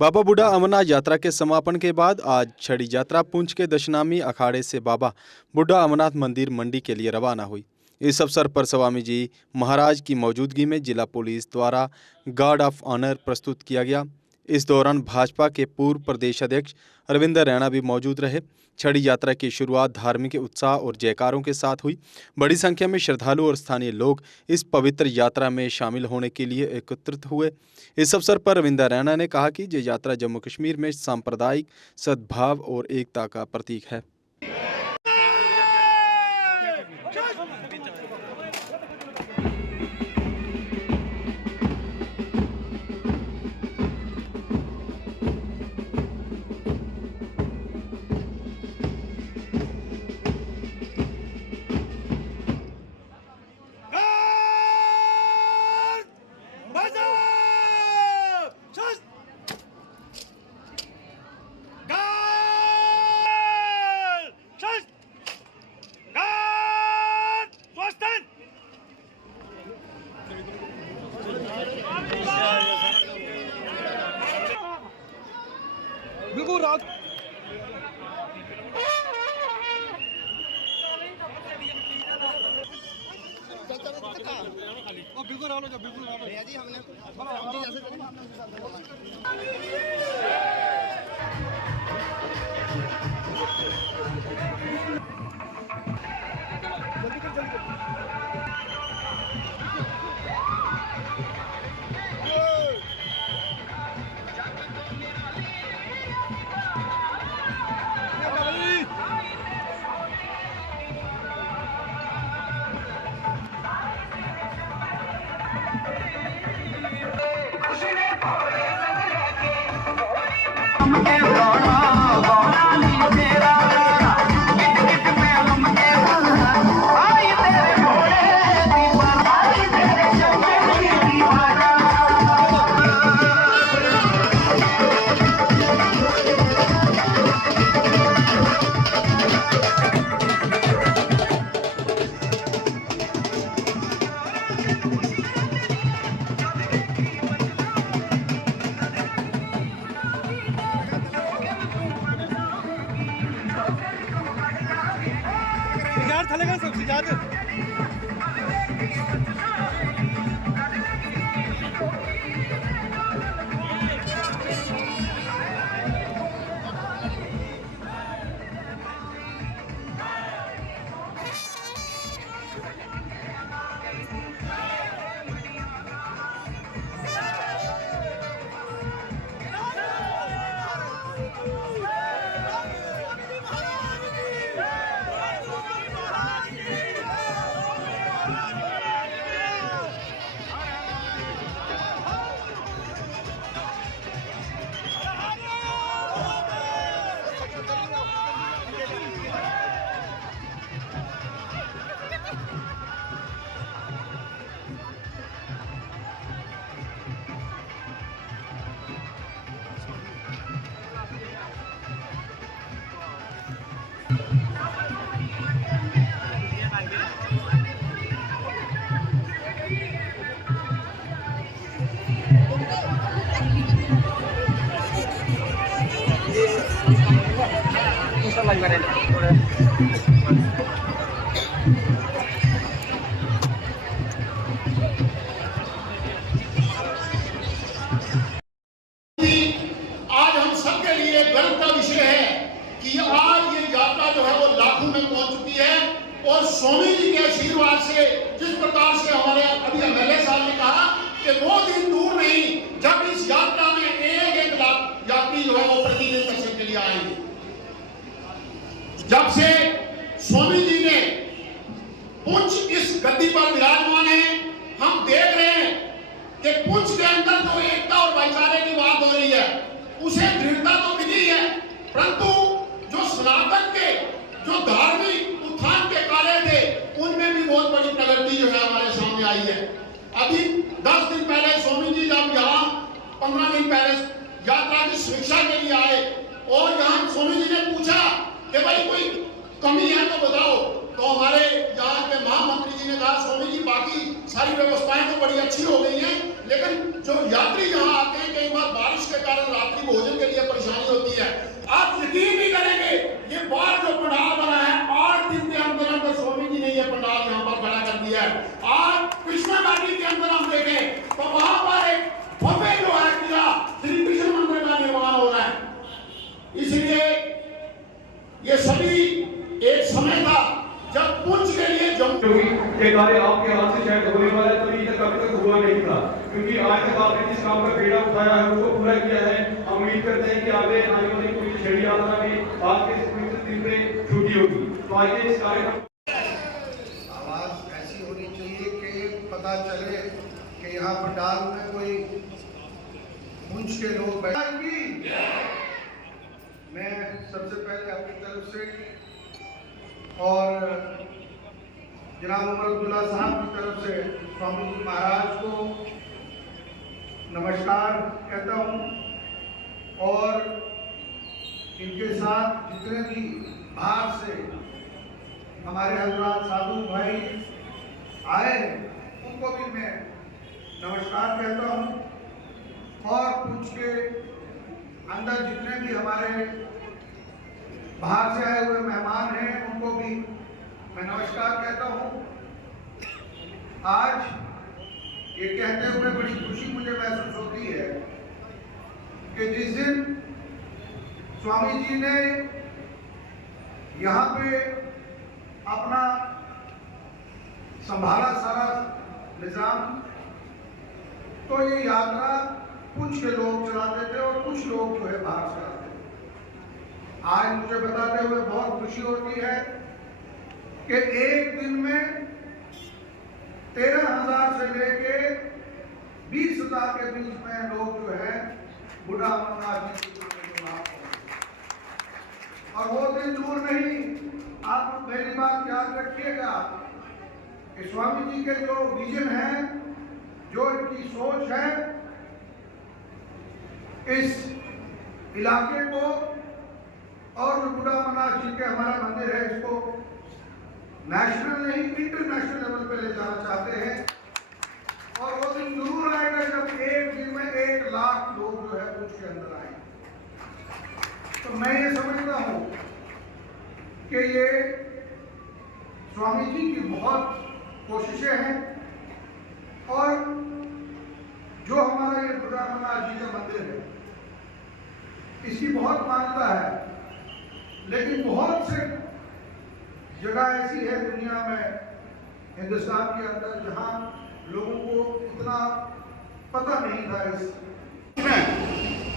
बाबा बूढ़ा अमरनाथ यात्रा के समापन के बाद आज छड़ी यात्रा पुंछ के दशनामी अखाड़े से बाबा बूढ़ा अमरनाथ मंदिर मंडी के लिए रवाना हुई। इस अवसर पर स्वामी जी महाराज की मौजूदगी में जिला पुलिस द्वारा गार्ड ऑफ ऑनर प्रस्तुत किया गया। इस दौरान भाजपा के पूर्व प्रदेश अध्यक्ष रविंदर रैना भी मौजूद रहे। छड़ी यात्रा की शुरुआत धार्मिक उत्साह और जयकारों के साथ हुई। बड़ी संख्या में श्रद्धालु और स्थानीय लोग इस पवित्र यात्रा में शामिल होने के लिए एकत्रित हुए। इस अवसर पर रविंदर रैना ने कहा कि ये यात्रा जम्मू कश्मीर में सांप्रदायिक सद्भाव और एकता का प्रतीक है। बिल्कुल रात बिल्कुल भैया जी हमने चलेगा सबसे ज्यादा आज हम सबके लिए गर्व का विषय है कि आज ये यात्रा जो है वो लाखों में पहुंच चुकी है और स्वामी जी के आशीर्वाद से जिस प्रकार से हमारे अभी एमएलए साहब ने कहा कि वो दिन दूर नहीं जब इस यात्रा में एक लाख यात्री जो है वो प्रतिदिन दर्शन के लिए आएंगे। जब से स्वामी जी ने पुंछ इस गद्दी पर विराजमान है, हम देख रहे हैं कि पुंछ के अंदर जो एकता और भाईचारे की बात हो रही है उसे दृढ़ता तो मिली है, परंतु जो सनातन के जो धार्मिक उत्थान के कार्य थे उनमें भी बहुत बड़ी प्रगति जो है हमारे सामने आई है। अभी 10 दिन पहले स्वामी जी जब यहाँ 15 दिन पहले यात्रा की समीक्षा के लिए आए और यहाँ स्वामी जी ने पूछा कि भाई कोई कमी है तो बताओ, तो हमारे यहाँ के महामंत्री जी ने कहा स्वामी जी बाकी सारी व्यवस्थाएं तो बड़ी अच्छी हो गई हैं, लेकिन जो यात्री यहाँ आते हैं कई बार बारिश के कारण रात्रि भोजन के लिए परेशानी होती है। आप यकीन नहीं करेंगे, ये बार जो पंडाल बना है 8 दिन के अंदर अंदर स्वामी जी ने ये पंडाल यहाँ पर खड़ा कर दिया है। आज कृष्णा घाटी के अंदर हम देखें तो वहां पर एक भव्य जो है किला श्री कृष्ण मंदिर का निर्माण हो रहा है। इसलिए ये सभी एक समय था जब पुंछ के लिए ये कार्य आपके हाथ से शायद होने वाला है, तो ये कभी तक हुआ नहीं था, क्योंकि आज तक आपने जिस काम का बेड़ा उठाया है उसको पूरा किया है। हम उम्मीद करते हैं कि आगे आने वाली कोई छड़ी यात्रा भी आपके इस पवित्र दिन में छूटी होगी। तो आइए इस कार्यक्रम आवाज ऐसी होनी चाहिए कि पता चले कि यहाँ पंडाल में कोई पुंछ के लोग बैठेंगी। मैं सबसे पहले अपनी तरफ से और जनाब उमर अब्दुल्ला साहब की तरफ से स्वामी जी महाराज को नमस्कार कहता हूँ और इनके साथ जितने भी बाहर से हमारे हजरात साधु भाई आए हैं उनको भी मैं नमस्कार कहता हूँ और पुंछ के अंदर जितने भी हमारे बाहर से आए हुए मेहमान हैं उनको भी मैं नमस्कार कहता हूँ। आज ये कहते हुए बड़ी खुशी मुझे महसूस होती है कि जिस दिन स्वामी जी ने यहाँ पे अपना संभाला सारा निजाम, तो ये यात्रा कुछ के लोग चलाते थे और कुछ लोग जो है बाहर से आते थे। आज मुझे बताते हुए बहुत खुशी होती है कि एक दिन में 13,000 से लेके 20,000 के बीच में लोग जो है बुढ़ा अमरनाथ जी और वो दिन दूर नहीं। आप पहली बात याद रखिएगा कि स्वामी जी के जो विजन है, जो इनकी सोच है, इस इलाके को और जो बुढ़ा अमरनाथ जी के हमारा मंदिर है इसको नेशनल नहीं इंटरनेशनल लेवल पे ले जाना चाहते हैं। और वो दिन जरूर आएगा जब एक दिन में 1 लाख लोग जो है उसके अंदर आएंगे। तो मैं ये समझता हूँ कि ये स्वामी जी की बहुत कोशिशें हैं और जो हमारा ये बुढ़ा अमरनाथ जी का मंदिर है इसकी बहुत मान्यता है, लेकिन बहुत से जगह ऐसी है दुनिया में, हिंदुस्तान के अंदर, जहां लोगों को इतना पता नहीं था।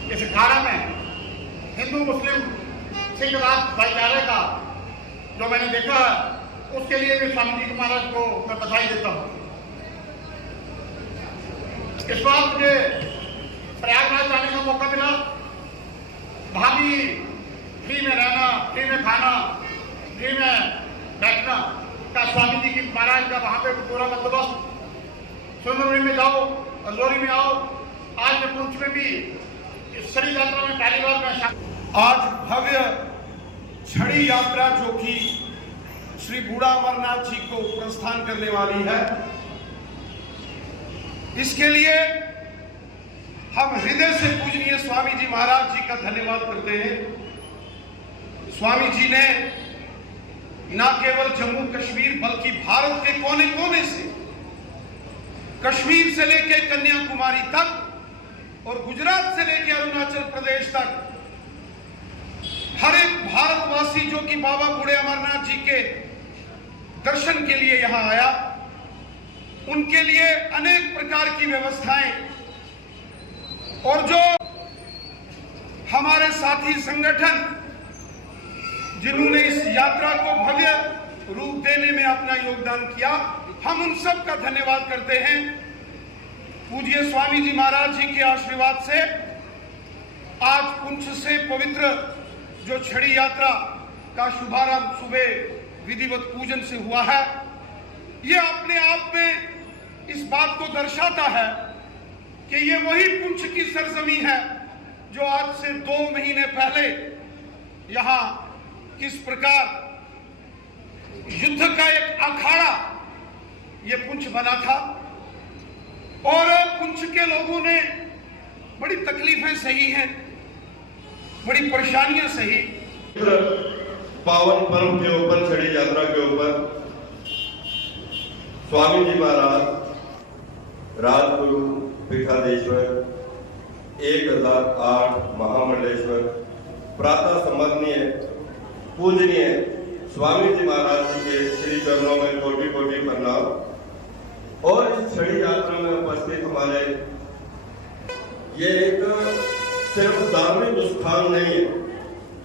इस अखाड़ा में हिंदू मुस्लिम सिख राज भाईचारे का जो मैंने देखा उसके लिए भी स्वामी जी महाराज को मैं बधाई देता हूँ। इस बार मुझे प्रयागराज जाने का मौका मिला। भाभी फ्री में रहना, फ्री में खाना, फ्री में बैठना का स्वामी जी की महाराज का वहां पे पूरा बंदोबस्त। सुंदरबनी में जाओ, अजोरी में आओ। आज मैं पुंछ में भी इस छड़ी यात्रा में पहली बार मैं आज भव्य छड़ी यात्रा जो कि श्री बूढ़ा अमरनाथ जी को प्रस्थान करने वाली है, इसके लिए हम हृदय से पूजनीय स्वामी जी महाराज जी का धन्यवाद करते हैं। स्वामी जी ने न केवल जम्मू कश्मीर बल्कि भारत के कोने कोने से, कश्मीर से लेकर कन्याकुमारी तक और गुजरात से लेकर अरुणाचल प्रदेश तक हर एक भारतवासी जो कि बाबा बूढ़े अमरनाथ जी के दर्शन के लिए यहां आया, उनके लिए अनेक प्रकार की व्यवस्थाएं और जो हमारे साथी संगठन जिन्होंने इस यात्रा को भव्य रूप देने में अपना योगदान किया, हम उन सब का धन्यवाद करते हैं। पूज्य स्वामी जी महाराज जी के आशीर्वाद से आज पुंछ से पवित्र जो छड़ी यात्रा का शुभारंभ सुबह विधिवत पूजन से हुआ है, ये अपने आप में इस बात को दर्शाता है कि ये वही पुंछ की सरजमी है जो आज से 2 महीने पहले यहां किस प्रकार युद्ध का एक अखाड़ा ये पुंछ बना था। और पुंछ के लोगों ने बड़ी तकलीफें सही हैं, बड़ी परेशानियां सही। पावन पर्व के ऊपर, छड़ी यात्रा के ऊपर स्वामी जी महाराज राजगुरु पीठाधीश्वर 1008 महामंडलेश्वर प्रातः सम्माननीय पूजनीय स्वामी जी महाराज जी के श्री चरणों में कोटि कोटि प्रणाम। और इस छड़ी यात्रा में उपस्थित हमारे ये एक सिर्फ धार्मिक स्थान नहीं है,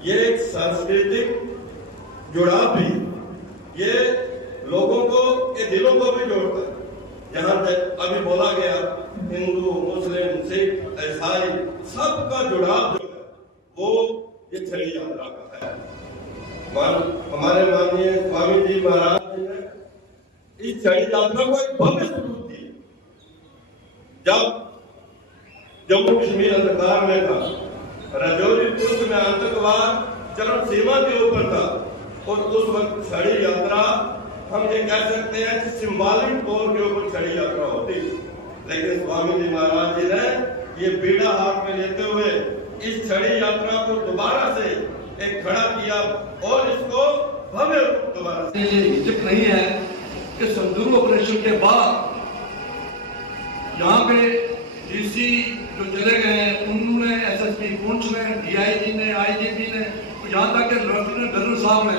ये एक सांस्कृतिक जुड़ाव भी, ये लोगों को, ये दिलों को भी जोड़ता है। जहां तक अभी बोला गया, हिंदू, मुस्लिम, सिख, ईसाई सबका जुड़ाव जो है वो ये छड़ी यात्रा का है। हमारे माननीय स्वामी जी महाराज जी ने इस छड़ी यात्रा को एक भव्य स्वरूप दी। जब जम्मू कश्मीर अंधकार में था, राजौरी पुंछ में आतंकवाद चरम सीमा के ऊपर था, और उस वक्त छड़ी यात्रा हम ये कह सकते हैं कि सिंबॉलिक तौर के ऊपर छड़ी यात्रा होती। लेकिन स्वामी जी महाराज जी ने ये बीड़ा हाथ में लेते हुए इस छड़ी यात्रा को दोबारा से एक खड़ा किया और इसको भव्य रूप दोबारा से। ये हिचक नहीं है कि संदूर ऑपरेशन के बाद यहाँ पे डीसी जो चले गए हैं, उन्होंने एसएसपी पुंछ ने, डीआईजी ने, आईजीपी ने, यहाँ तक कि लेफ्टिनेंट जनरल साहब ने,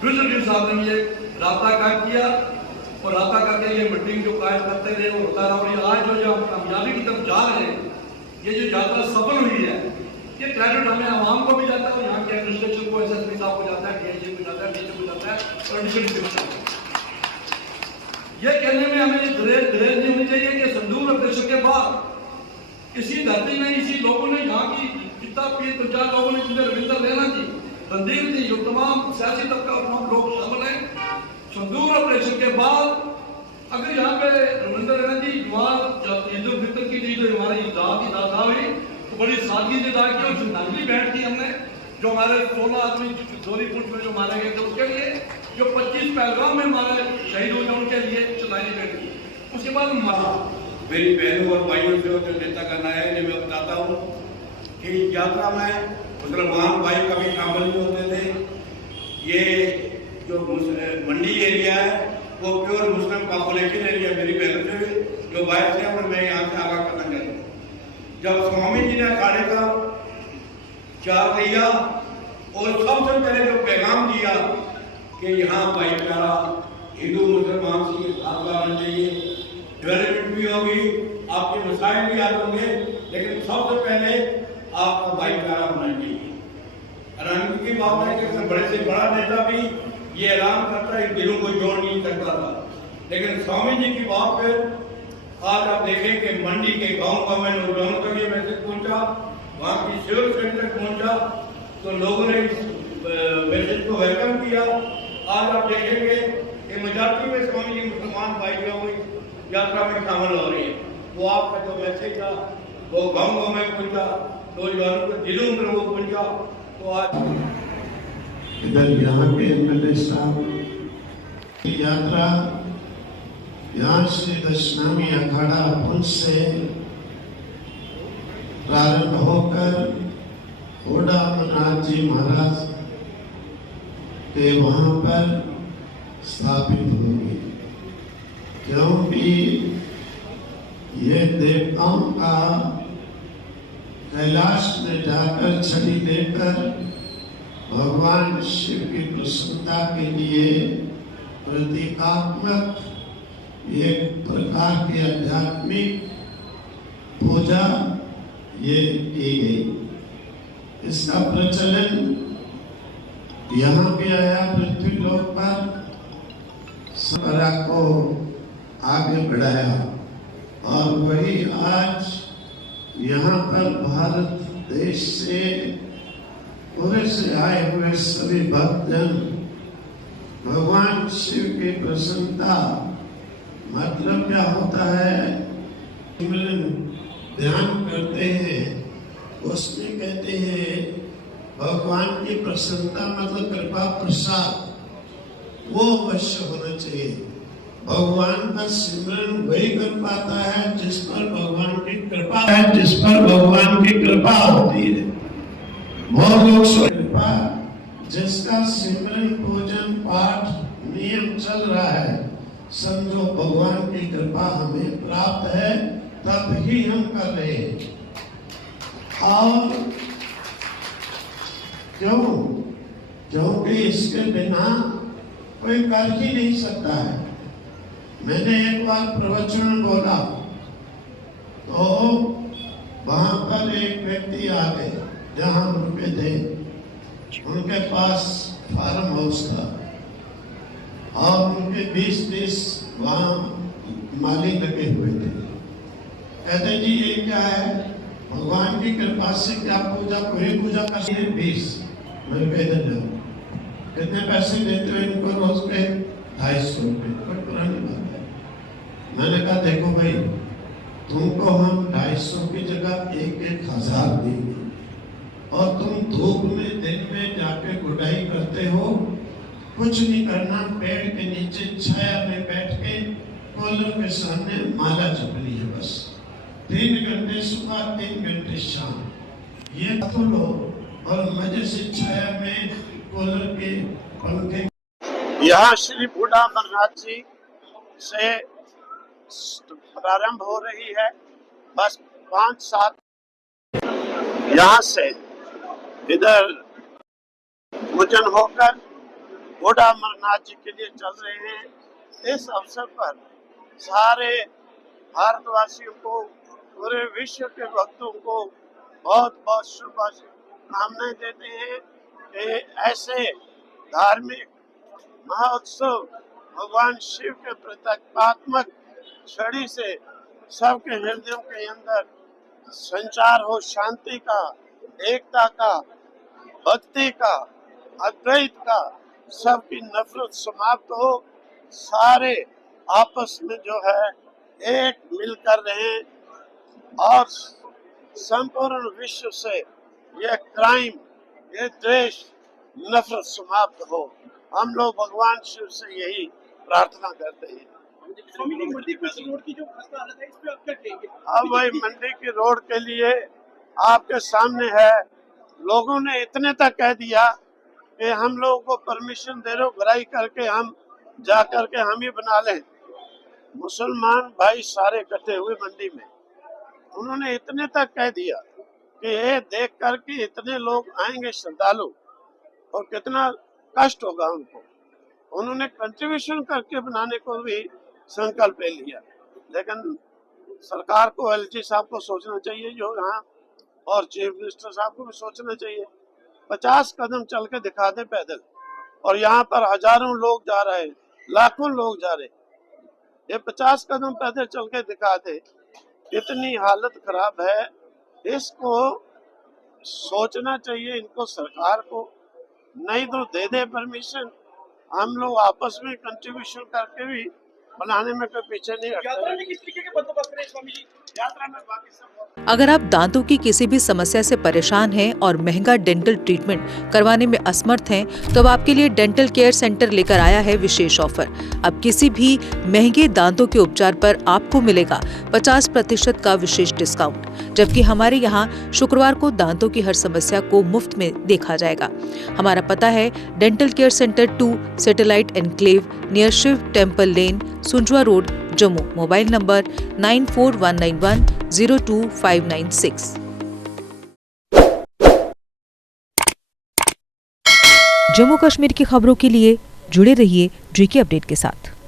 डिविजनल साहब ने ये रास्ता कायम किया और रास्ता करके ये मीटिंग जो कायम करते रहे वो होता रहा। और आज जो हम कामयाबी की तरफ जा रहे हैं, ये जो यात्रा सफल हुई है, ये क्रेडिट हमें आवाम को भी जाता है और यहाँ के एडमिनिस्ट्रेशन को, एसएसपी साहब को जाता है, डीआईजी को जाता है, डीसी को जाता है और एडिशनल को जाता है। ये कहने में हमें ग्रेज नहीं होनी चाहिए कि संदूर ऑपरेशन के बाद इसी धरती में, इसी लोगों ने, यहाँ की जितना पीर पंचाल लोगों ने, जिनमें रविंदर रैना जी, रणधीर जी, जो तमाम सियासी तबका और तमाम लोग शामिल हैं, संदूर ऑपरेशन के बाद अगर यहाँ पे रविंदर रैना जी ईद उल फितर की दी जो हमारी दाद की दादा हुई तो बड़ी सादगी से अदा की और श्रद्धांजलि भेंट की हमने, जो हमारे 16 आदमी जोरीपुर में जो मारे गए थे उसके लिए, जो 25 पहलगाम में हमारे शहीद हो गए उनके लिए श्रद्धांजलि भेंट की। उसके बाद मेरी बहनों और भाइयों से जो नेता करना है, मैं बताता हूँ कि यात्रा में मुसलमान भाई कभी शामिल नहीं होते थे। ये जो मंडी एरिया है वो प्योर मुस्लिम पॉपुलेशन एरिया, मेरी बहनों से जो बाहर से और मैं यहाँ से आगाह करना चाहता हूँ। जब स्वामी जी ने अखाड़े का चार दिया और सबसे पहले जो पैगाम दिया कि यहाँ भाईचारा हिंदू मुसलमान के साथ रहना चाहिए, डेवलपमेंट भी होगी, आपके मसाइल भी हल होंगे, लेकिन सबसे पहले आपका भाईचारा होना चाहिए। हैरानगी की बात है कि बड़े से बड़ा नेता भी ये ऐलान करता है, दिलों को जोड़ नहीं सकता था, लेकिन स्वामी जी की बात पर आज आप देखें कि मंडी के गांव में नौजवानों तक ये मैसेज पहुंचा, वहाँ की सिविल सेंटर तक पहुंचा, तो लोगों ने इस मैसेज को वेलकम किया। आज आप देखेंगे कि मेजॉरिटी में स्वामी जी मुसलमान भाई जो यात्रा में शामिल हो रही है, वो आपका जो मैसेज था वो गाँव में पहुंचा, नौजवानों के दिलों में वो पहुंचा। तो आज इधर यहाँ के एमएलए साहब की यात्रा यहाँ से दशनामी अखाड़ा पुंछ से प्रारंभ होकर ओडा अमरनाथ जी महाराज के वहां पर स्थापित होगी, क्योंकि ये देवताओं का कैलाश में जाकर छड़ी लेकर भगवान शिव की प्रसन्नता के लिए प्रतीकात्मक एक प्रकार की आध्यात्मिक पूजा ये की गई। इसका प्रचलन यहाँ भी आया पृथ्वी लोक पर, परंपरा को आगे बढ़ाया और वही आज यहाँ पर भारत देश से पूरे से आए हुए सभी भक्तजन भगवान शिव की प्रसन्नता, मतलब क्या होता है, ध्यान करते हैं, उसमें कहते हैं भगवान की प्रसन्नता मतलब कृपा प्रसाद, वो अवश्य होना चाहिए। भगवान का सिमरन वही कर पाता है जिस पर भगवान की कृपा है, जिस पर भगवान की कृपा होती है। बहुत लोग कृपा, जिसका सिमरन पूजन पाठ नियम चल रहा है, समझो भगवान की कृपा हमें प्राप्त है, तब ही हम कर रहे हैं। और क्योंकि इसके बिना कोई कर ही नहीं सकता है। मैंने एक बार प्रवचन बोला तो वहां पर एक व्यक्ति आ गए, जहां हम रुके थे, उनके पास फार्म हाउस था और उनके 20-30 वहां माली लगे हुए थे। कहते जी ये क्या है, भगवान की कृपा से क्या पूजा, कोई पूजा करती है 20। मैं कहते जाओ, कितने पैसे देते हो इनको रोज के? 250 रुपये। कोई पुरानी बात है। मैंने कहा देखो भाई, तुमको हम 250 की जगह 1-1000 देंगे और तुम धूप में दिन में जाके गुडाई करते हो, कुछ नहीं करना, पेड़ के नीचे छाया में बैठ के कूलर के सामने माला जपनी है बस। 3 घंटे सुबह, 3 घंटे शाम, ये तो लो और मजे से छाया में कूलर के पंखे। यहाँ श्री बूढ़ा अमरनाथ जी से प्रारंभ हो रही है, बस 5-7 यहाँ से इधर पूजन होकर बूढ़ा अमरनाथ जी के लिए चल रहे हैं। इस अवसर पर सारे भारतवासियों को, पूरे विश्व के भक्तों को बहुत बहुत शुभकामनाएं देते हैं कि ऐसे धार्मिक महोत्सव भगवान शिव के प्रतीकात्मक छड़ी से सबके हृदयों के अंदर संचार हो, शांति का, एकता का, भक्ति का, अद्वैत का, सबकी नफरत समाप्त हो, सारे आपस में जो है एक मिलकर रहें और संपूर्ण विश्व से यह क्राइम, ये द्वेष, नफरत समाप्त हो। हम लोग भगवान शिव से यही प्रार्थना करते हैं। अब भाई मंडी की रोड के लिए आपके सामने है, लोगों ने इतने तक कह दिया कि हम लोगों को परमिशन दे दो, घराई करके हम जा करके हम ही बना लें। मुसलमान भाई सारे इकट्ठे हुए मंडी में, उन्होंने इतने तक कह दिया कि ये देख करके इतने लोग आएंगे श्रद्धालु और कितना कष्ट होगा उनको। उन्होंने कंट्रीब्यूशन करके बनाने को भी संकल्प ले लिया, लेकिन सरकार को, एलजी साहब को सोचना चाहिए जो यहाँ, और चीफ मिनिस्टर साहब को भी सोचना चाहिए। 50 कदम चल के दिखा दे पैदल, और यहाँ पर हजारों लोग जा रहे, लाखों लोग जा रहे, ये 50 कदम पैदल चल के दिखा दे। इतनी हालत खराब है, इसको सोचना चाहिए इनको, सरकार को। नहीं तो दे दे परमिशन, हम लोग आपस में कंट्रीब्यूशन करके भी बनाने में कोई पीछे नहीं हटते। यात्रा में किस तरीके के बंदोबस्त करें स्वामी जी? यात्रा में बाकी सब। अगर आप दांतों की किसी भी समस्या से परेशान हैं और महंगा डेंटल ट्रीटमेंट करवाने में असमर्थ हैं, तो अब आपके लिए डेंटल केयर सेंटर लेकर आया है विशेष ऑफर। अब किसी भी महंगे दांतों के उपचार पर आपको मिलेगा 50% का विशेष डिस्काउंट, जबकि हमारे यहाँ शुक्रवार को दांतों की हर समस्या को मुफ्त में देखा जाएगा। हमारा पता है dental care centre 2, satellite enclave, near Shiv temple lane, Sunjwa road, Jammu. Mobile number 9419102596। Jammu Kashmir की खबरों के लिए जुड़े रहिए GK अपडेट के साथ।